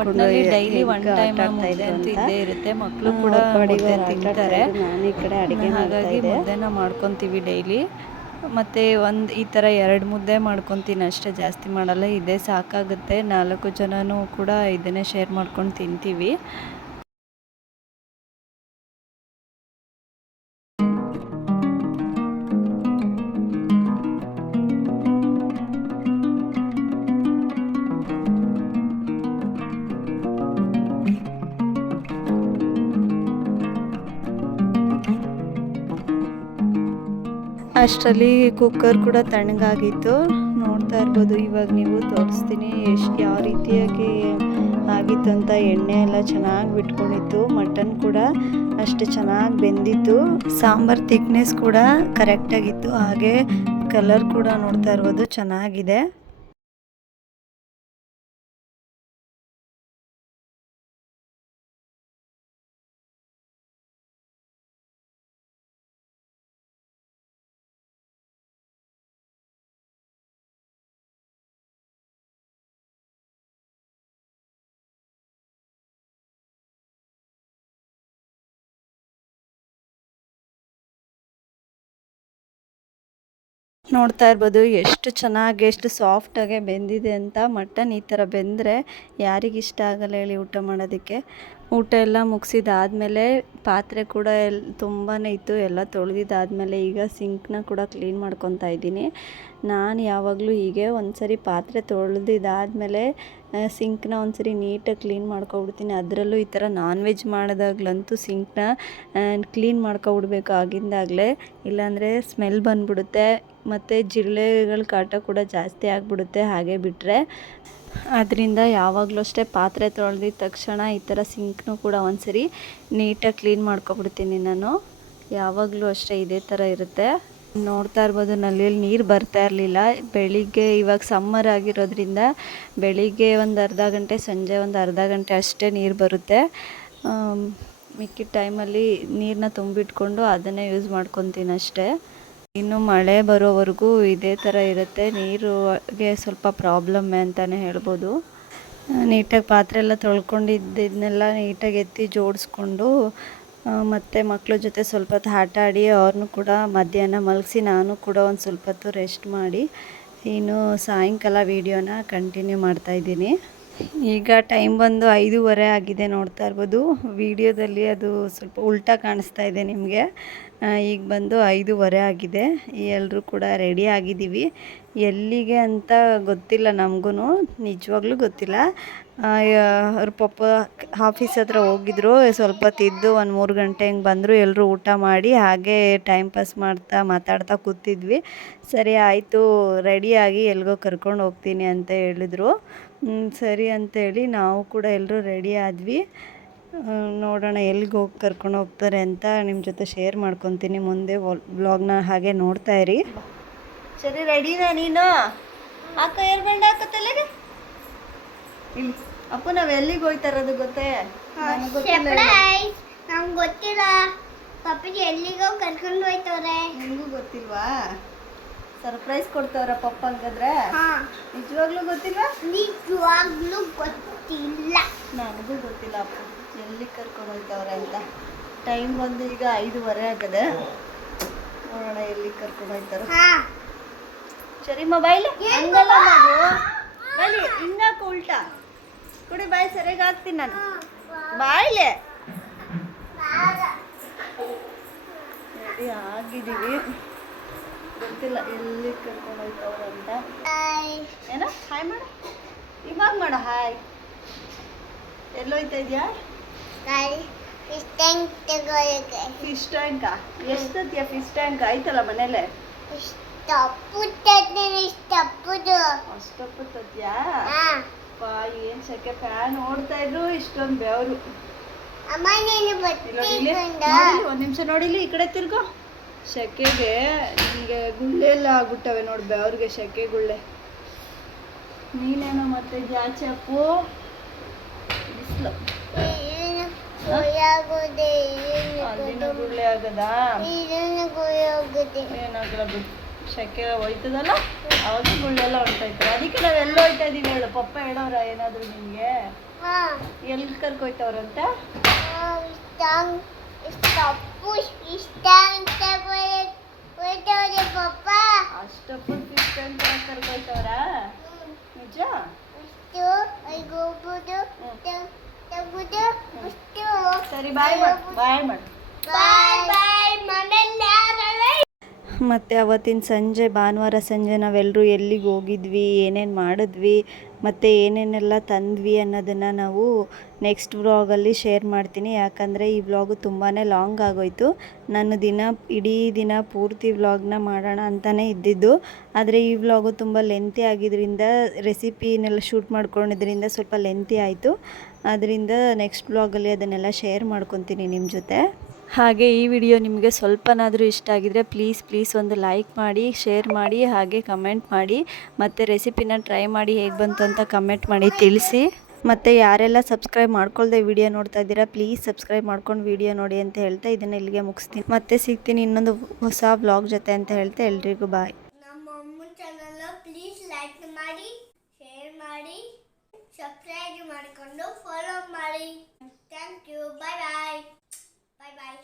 ಒಟ್ಟಿನಲ್ಲಿ ಡೈಲಿ ಒನ್ ಟೈಮ್ ಮುದ್ದೆ ಅಂತ ಇದ್ದೇ ಇರುತ್ತೆ. ಮಕ್ಕಳು ಕೂಡ ಮುದ್ದೆ ತಿಂತಾರೆ. ಹಾಗಾಗಿ ಮುದ್ದೆನ ಮಾಡ್ಕೊತೀವಿ ಡೈಲಿ ಮತ್ತು ಒಂದು ಈ ಥರ ಎರಡು ಮುದ್ದೆ ಮಾಡ್ಕೊತೀನಿ ಅಷ್ಟೇ. ಜಾಸ್ತಿ ಮಾಡಲ್ಲ. ಇದೇ ಸಾಕಾಗುತ್ತೆ. ನಾಲ್ಕು ಜನನೂ ಕೂಡ ಇದನ್ನೇ ಶೇರ್ ಮಾಡ್ಕೊಂಡು ತಿಂತೀವಿ. ಅಷ್ಟರಲ್ಲಿ ಕುಕ್ಕರ್ ಕೂಡ ತಣ್ಣಗಾಗಿತ್ತು. ನೋಡ್ತಾ ಇರ್ಬೋದು, ಇವಾಗ ನೀವು ತೋರಿಸ್ತೀನಿ ಎಷ್ಟು ಯಾವ ರೀತಿಯಾಗಿ ಆಗಿತ್ತು ಅಂತ ಎಣ್ಣೆ ಎಲ್ಲ ಚೆನ್ನಾಗಿ ಬಿಟ್ಕೊಂಡಿತ್ತು ಮಟನ್ ಕೂಡ ಅಷ್ಟು ಚೆನ್ನಾಗಿ ಬೆಂದಿತ್ತು. ಸಾಂಬಾರ್ ಥಿಕ್ನೆಸ್ ಕೂಡ ಕರೆಕ್ಟಾಗಿತ್ತು ಹಾಗೆ ಕಲರ್ ಕೂಡ ನೋಡ್ತಾ ಇರ್ಬೋದು, ಚೆನ್ನಾಗಿದೆ. ನೋಡ್ತಾ ಇರ್ಬೋದು ಎಷ್ಟು ಚೆನ್ನಾಗಿ, ಎಷ್ಟು ಸಾಫ್ಟಾಗೆ ಬೆಂದಿದೆ ಅಂತ ಮಟನ್ ಈ ಥರ ಬೆಂದರೆ ಯಾರಿಗಿಷ್ಟ ಆಗಲ್ಲ ಹೇಳಿ ಊಟ ಮಾಡೋದಕ್ಕೆ. ಊಟ ಎಲ್ಲ ಮುಗಿಸಿದಾದಮೇಲೆ ಪಾತ್ರೆ ಕೂಡ ಎಲ್ ತುಂಬಾ ಇತ್ತು, ಎಲ್ಲ ತೊಳೆದಿದ್ದಾದಮೇಲೆ ಈಗ ಸಿಂಕ್ನ ಕೂಡ ಕ್ಲೀನ್ ಮಾಡ್ಕೊತಾ ಇದ್ದೀನಿ. ನಾನು ಯಾವಾಗಲೂ ಹೀಗೆ ಒಂದು ಸರಿ ಪಾತ್ರೆ ತೊಳೆದಿದ್ದಾದಮೇಲೆ ಸಿಂಕ್ನ ಒಂದು ಸರಿ ನೀಟಾಗಿ ಕ್ಲೀನ್ ಮಾಡ್ಕೊಬಿಡ್ತೀನಿ. ಅದರಲ್ಲೂ ಈ ಥರ ನಾನ್ ವೆಜ್ ಮಾಡಿದಾಗ್ಲಂತೂ ಸಿಂಕ್ನ ಕ್ಲೀನ್ ಮಾಡ್ಕೊಬಿಡ್ಬೇಕು ಆಗಿಂದಾಗಲೇ. ಇಲ್ಲಾಂದರೆ ಸ್ಮೆಲ್ ಬಂದ್ಬಿಡುತ್ತೆ. ಮತ್ತು ಜಿರಳೆಗಳ ಕಾಟ ಕೂಡ ಜಾಸ್ತಿ ಆಗಿಬಿಡುತ್ತೆ ಹಾಗೆ ಬಿಟ್ಟರೆ ಅದರಿಂದ ಯಾವಾಗಲೂ ಅಷ್ಟೇ ಪಾತ್ರೆ ತೊಳೆದಿದ ತಕ್ಷಣ ಈ ಥರ ಸಿಂಕ್ನು ಕೂಡ ಒಂದ್ಸರಿ ನೀಟಾಗಿ ಕ್ಲೀನ್ ಮಾಡ್ಕೊಬಿಡ್ತೀನಿ ನಾನು. ಯಾವಾಗಲೂ ಅಷ್ಟೇ ಇದೇ ಥರ ಇರುತ್ತೆ. ನೋಡ್ತಾ ಇರ್ಬೋದು ನಲ್ಲಿಯಲ್ಲಿ ನೀರು ಬರ್ತಾ ಇರಲಿಲ್ಲ. ಬೆಳಿಗ್ಗೆ ಇವಾಗ ಸಮ್ಮರ್ ಆಗಿರೋದ್ರಿಂದ ಬೆಳಿಗ್ಗೆ ಒಂದು ಅರ್ಧ ಗಂಟೆ, ಸಂಜೆ ಒಂದು ಅರ್ಧ ಗಂಟೆ ಅಷ್ಟೇ ನೀರು ಬರುತ್ತೆ. ಮಿಕ್ಕಿದ ಟೈಮಲ್ಲಿ ನೀರನ್ನ ತುಂಬಿಟ್ಕೊಂಡು ಅದನ್ನೇ ಯೂಸ್ ಮಾಡ್ಕೊತೀನಿ ಅಷ್ಟೇ. ಇನ್ನು ಮಳೆ ಬರೋವರೆಗೂ ಇದೇ ಥರ ಇರುತ್ತೆ. ನೀರುಗೆ ಸ್ವಲ್ಪ ಪ್ರಾಬ್ಲಮ್ಮೆ ಅಂತಲೇ ಹೇಳ್ಬೋದು. ನೀಟಾಗಿ ಪಾತ್ರೆ ಎಲ್ಲ ತೊಳ್ಕೊಂಡಿದ್ದನ್ನೆಲ್ಲ ನೀಟಾಗಿ ಎತ್ತಿ ಜೋಡಿಸ್ಕೊಂಡು ಮತ್ತು ಮಕ್ಕಳ ಜೊತೆ ಸ್ವಲ್ಪ ಹೊತ್ತು ಆಟ ಆಡಿ ಅವ್ರನ್ನೂ ಕೂಡ ಮಧ್ಯಾಹ್ನ ಮಲಗಿಸಿ ನಾನು ಕೂಡ ಒಂದು ಸ್ವಲ್ಪ ಹೊತ್ತು ರೆಸ್ಟ್ ಮಾಡಿ, ಇನ್ನು ಸಾಯಂಕಾಲ ವೀಡಿಯೋನ ಕಂಟಿನ್ಯೂ ಮಾಡ್ತಾಯಿದ್ದೀನಿ ಈಗ ಟೈಮ್ ಬಂದು ಐದೂವರೆ ಆಗಿದೆ ನೋಡ್ತಾ ಇರ್ಬೋದು. ವಿಡಿಯೋದಲ್ಲಿ ಅದು ಸ್ವಲ್ಪ ಉಲ್ಟಾ ಕಾಣಿಸ್ತಾ ಇದೆ ನಿಮಗೆ. ಈಗ ಬಂದು ಐದೂವರೆ ಆಗಿದೆ. ಎಲ್ಲರೂ ಕೂಡ ರೆಡಿ ಆಗಿದ್ದೀವಿ. ಎಲ್ಲಿಗೆ ಅಂತ ಗೊತ್ತಿಲ್ಲ ನಮಗೂ ನಿಜವಾಗ್ಲೂ ಗೊತ್ತಿಲ್ಲ. ಅವ್ರ ಪಪ್ಪ ಆಫೀಸ್ ಹತ್ರ ಹೋಗಿದ್ರು. ಸ್ವಲ್ಪ ತಿದ್ದು ಒಂದು ಮೂರು ಗಂಟೆ ಹಿಂಗೆ ಬಂದರು. ಎಲ್ಲರೂ ಊಟ ಮಾಡಿ ಹಾಗೆ ಟೈಮ್ ಪಾಸ್ ಮಾಡ್ತಾ ಮಾತಾಡ್ತಾ ಕೂತಿದ್ವಿ. ಸರಿ, ಆಯಿತು ರೆಡಿಯಾಗಿ ಎಲ್ಗೋ ಕರ್ಕೊಂಡು ಹೋಗ್ತೀನಿ ಅಂತ ಹೇಳಿದ್ರು. ಸರಿ ಅಂತೇಳಿ ನಾವು ಕೂಡ ಎಲ್ಲರೂ ರೆಡಿ ಆದ್ವಿ. ನೋಡೋಣ ಎಲ್ಲಿಗೆ ಹೋಗಿ ಕರ್ಕೊಂಡು ಹೋಗ್ತಾರೆ ಅಂತ ನಿಮ್ಮ ಜೊತೆ ಶೇರ್ ಮಾಡ್ಕೊತೀನಿ ಮುಂದೆ ವ್ಲಾಗ್ನ ಹಾಗೆ ನೋಡ್ತಾ ಇರಿ. ಸರಿ ರೆಡಿನಾ ನೀನು? ಅಕ್ಕ ಏರ್ ಬಂಡ ಹಾಕತ್ತಲ್ಲ ತಲೆಗೆ? ಇಲ್ಲಿ ಅಪ್ಪ ನಾವು ಎಲ್ಲಿಗೆ ಹೋಗ್ತಾ ಇರೋದು ಗೊತ್ತೇ? ನಮ್ಗೆ ಗೊತ್ತಿಲ್ಲ ಪಪ್ಪಿಗೆ ಎಲ್ಲಿಗೋ ಕರ್ಕೊಂಡು ಹೋಯ್ತವ್ರೆ. ನಿಮಗೂ ಗೊತ್ತಿಲ್ವಾ? ಸರ್ಪ್ರೈಸ್ ಕೊಡ್ತಾವ್ರ ಪಪ್ಪ ಹಂಗಾದ್ರೆ? ಹಾ. ನಿಜವಾಗ್ಲೂ ಗೊತ್ತಿಲ್ವಾ? ನಿಜವಾಗ್ಲೂ ಗೊತ್ತಿಲ್ಲ. ನನಗೂ ಗೊತ್ತಿಲ್ಲ ಅಪ್ಪ. ಎಲ್ಲಿ ಕರ್ಕೊಂಡು ಹೋಗ್ತಾವ್ರೆ ಅಂತ? ಟೈಮ್ ಬಂದು ಈಗ ಐದುವರೆ ಆಗದೆ. ನೋಡೋಣ ಎಲ್ಲಿ ಕರ್ಕೊಂಡು ಹೋಗ್ತಾರೆ. ಸರಿ ಮೊಬೈಲ್ ಹಂಗಲ್ಲ ಮಾಡು. ಬಲಿ ಹಿಂಗಾಕ ಉಲ್ಟಾ. ಕುಡಿ ಬಾಯ್ ಸರಿಯಾಗಿ ಹಾಕ್ತೀನಿ ನಾನು. ಬಾಯ್ಲೆ. ರೆಡಿ ಆಗಿದ್ದೀವಿ. ಗೊತ್ತಿಲ್ಲ ಎಲ್ಲಿ ಕರ್ಕೊಂಡು ಹೋಗ್ತಾವ್ರೆ ಅಂತ. ಏನ ಹಾಯ್ ಮಾಡು. ಇವಾಗ ಮಾಡು ಹಾಯ್ ಎಲ್ಲೋಯ್ತಾ ಇದೆಯಾ? ಬಾಯ್ ಟ್ಯಾಂಕ್ ತಗೊಳಕ್ಕೆ. ಫಿಶ್ ಎಷ್ಟು ಎಷ್ಟೊತ್ತಿಯ ಫಿಶ್ ಟ್ಯಾಂಕ್ ಆಯ್ತಲ್ಲ ಮನೇಲೆ ಇಷ್ಟಪುಟ್ಟದ್ದು ಇಷ್ಟಪುದು ಅಷ್ಟೊತ್ತದ್ಯಾ ಹಾ. ಪಾ ಏನ್ ಸೆಕೆ ಫ್ಯಾನ್ ನೋಡ್ತಾ ಇದ್ರು ಇಷ್ಟೊಂದು ಬೆವರು. ಅಮ್ಮ ನೀನು ನೋಡಿಲಿ ಒಂದ್ ನಿಮಿಷ ನೋಡಿಲಿ ಈ ಕಡೆ ತಿರ್ಗೋ. ಸೆಕೆಗೆ ನಿಮಗೆ ಗುಳ್ಳೆ ಎಲ್ಲ ಆಗ್ಬಿಟ್ಟವೆ ನೋಡಿ ಬೆವ್ರಿಗೆ ಸೆಕೆ ಗುಳ್ಳೆ. ನೀನೇನೋ ಮತ್ತೆ ಜಾಚಪ್ಪು ಬಿಸಿಲು. ಅಲ್ಲಿನ ಗುಳ್ಳೆ ಆಗದಾ? ಏನಾಗಲ್ಲ ಸೆಕೆ ಹೋಯ್ತದಲ್ಲ? ಅವಾಗ ಗುಳ್ಳೆ ಎಲ್ಲ ಹೊಂಟೋಯ್ತು ಅದಕ್ಕೆ ನಾವು ಎಲ್ಲ ಹೋಯ್ತಾ ಇದೀವಿ ಹೇಳು. ಪಪ್ಪ ಹೇಳೋರ ಏನಾದ್ರು ನಿಮಗೆ? ಹಾ. ಎಲ್ಲಿ ಕರ್ಕೊಯ್ತವ್ರಂತ ಅಷ್ಟಪ್ಪ ಇಷ್ಟ ಅಂತ ಕರ್ಕೊಯ್ತವ್ರ ನಿಜ? ಹೋಗ್ಬೋದು. ಸರಿ ಬಾಯ್ ಮಾಡು. ಬಾಯ್ ಮಾಡು. ಮತ್ತು ಅವತ್ತಿನ ಸಂಜೆ ಭಾನುವಾರ ಸಂಜೆ ನಾವೆಲ್ಲರೂ ಎಲ್ಲಿಗೆ ಹೋಗಿದ್ವಿ ಏನೇನು ಮಾಡಿದ್ವಿ ಮತ್ತು ಏನೇನೆಲ್ಲ ತಂದ್ವಿ ಅನ್ನೋದನ್ನು ನಾವು ನೆಕ್ಸ್ಟ್ ವ್ಲಾಗಲ್ಲಿ ಶೇರ್ ಮಾಡ್ತೀನಿ. ಯಾಕಂದರೆ ಈ ವ್ಲಾಗು ತುಂಬಾ ಲಾಂಗ್ ಆಗೋಯ್ತು. ನಾನು ದಿನ ಇಡೀ ದಿನ ಪೂರ್ತಿ ವ್ಲಾಗ್ನ ಮಾಡೋಣ ಅಂತಲೇ ಇದ್ದಿದ್ದು. ಆದರೆ ಈ ವ್ಲಾಗು ತುಂಬ ಲೆಂತಿ ಆಗಿದ್ದರಿಂದ ರೆಸಿಪಿನೆಲ್ಲ ಶೂಟ್ ಮಾಡ್ಕೊಂಡಿದ್ರಿಂದ ಸ್ವಲ್ಪ ಲೆಂತಿ ಆಯಿತು. ಅದರಿಂದ ನೆಕ್ಸ್ಟ್ ಬ್ಲಾಗಲ್ಲಿ ಅದನ್ನೆಲ್ಲ ಶೇರ್ ಮಾಡ್ಕೊತೀನಿ ನಿಮ್ಮ ಜೊತೆ. ಹಾಗೆ ಈ ವಿಡಿಯೋ ನಿಮಗೆ ಸ್ವಲ್ಪನಾದರೂ ಇಷ್ಟ ಆಗಿದರೆ ಪ್ಲೀಸ್ ಪ್ಲೀಸ್ ಒಂದು ಲೈಕ್ ಮಾಡಿ ಶೇರ್ ಮಾಡಿ ಹಾಗೆ ಕಮೆಂಟ್ ಮಾಡಿ. ಮತ್ತು ರೆಸಿಪಿನ ಟ್ರೈ ಮಾಡಿ ಹೇಗೆ ಬಂತು ಅಂತ ಕಮೆಂಟ್ ಮಾಡಿ ತಿಳಿಸಿ. ಮತ್ತು ಯಾರೆಲ್ಲ ಸಬ್ಸ್ಕ್ರೈಬ್ ಮಾಡ್ಕೊಳ್ದೆ ವಿಡಿಯೋ ನೋಡ್ತಾ ಇದ್ದೀರಾ ಪ್ಲೀಸ್ ಸಬ್ಸ್ಕ್ರೈಬ್ ಮಾಡ್ಕೊಂಡು ವಿಡಿಯೋ ನೋಡಿ ಅಂತ ಹೇಳ್ತಾ ಇದನ್ನು ಇಲ್ಲಿಗೆ ಮುಗಿಸ್ತೀನಿ. ಮತ್ತೆ ಸಿಗ್ತೀನಿ ಇನ್ನೊಂದು ಹೊಸ ಬ್ಲಾಗ್ ಜೊತೆ ಅಂತ ಹೇಳ್ತಾ ಎಲ್ರಿಗೂ ಬಾಯ್ ನಮ್ಮ ಚಾನಲ್ ಪ್ಲೀಸ್ ಲೈಕ್ ಮಾಡಿ ಶೇರ್ ಮಾಡಿ. ಸಬ್ಸ್ಕ್ರೈಬ್ ಮಾಡಿಕೊಂಡು ಫಾಲೋ ಮಾಡಿ. Thank you bye bye bye bye bye